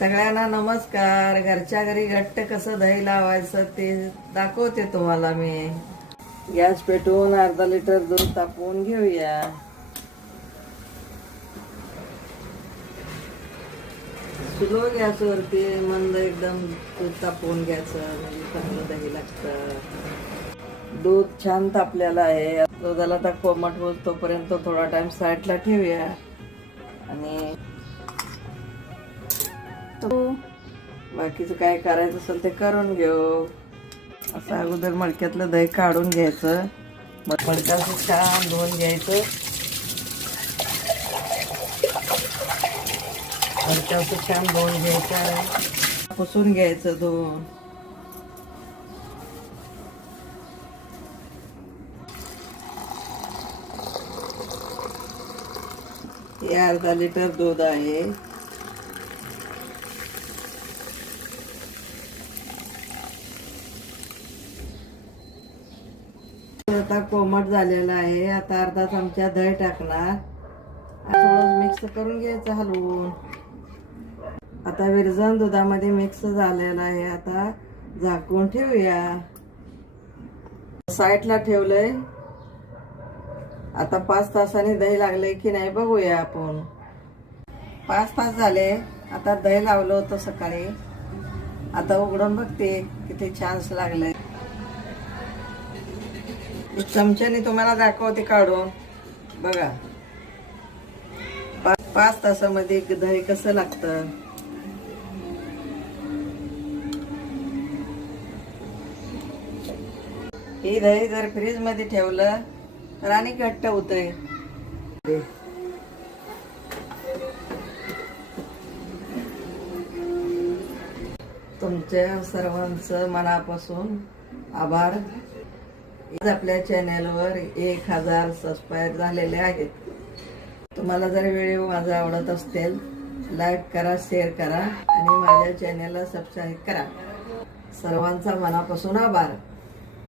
सगळ्यांना नमस्कार. घरच्या घरी घट्ट कसं दही लावायचं ते दाखवते तुम्हाला मी. गॅस पेटवून अर्धा लिटर दूध तापवून घेऊया. स्लो गॅसवरती मंद एकदम दूध तापवून घ्यायचं, म्हणजे चांगलं दही लागतं. दूध छान तापलेलं आहे. दुधाला आता कोमट होत तोपर्यंत थोडा टाइम साईडला ठेवूया आणि बाकीचं काय करायचं असेल ते करून घेऊ. असं अगोदर मडक्यातलं दही काढून घ्यायचं. मडक्याचं छान धुवून घ्यायचं. मडक्याचं छान धुवून घ्यायचं, पुसून घ्यायचं धुवून. हे अर्धा लिटर दूध आहे. आता कोमट झालेला आहे. आता अर्धा चमचा दही टाकणार. थोडं मिक्स करून घ्यायचं हलवून. आता विरजण दुधामध्ये मिक्स झालेला आहे. आता झाकून ठेवूया. साईडला ठेवलंय. आता 5 तासांनी दही लागले की नाही बघूया आपण. 5 तास झाले. आता दही लावलं होतं सकाळी. आता उघडून बघते किती छान लागलंय. चमच्याने तुम्हाला दाखवते काढून बघा. 5 तासामध्ये दही कसं लागतं. ही दही जर फ्रीज मध्ये ठेवलं तर आणि घट्ट होतंय. तुमच्या सर्वांचं मनापासून आभार. आपल्या चॅनलवर 1000 सबस्क्राईब झालेले आहेत. तुम्हाला जर व्हिडिओ माझा आवडत असतील लाईक करा, शेअर करा आणि माझ्या चॅनलला सबस्क्राईब करा. सर्वांचा मनापासून आभार.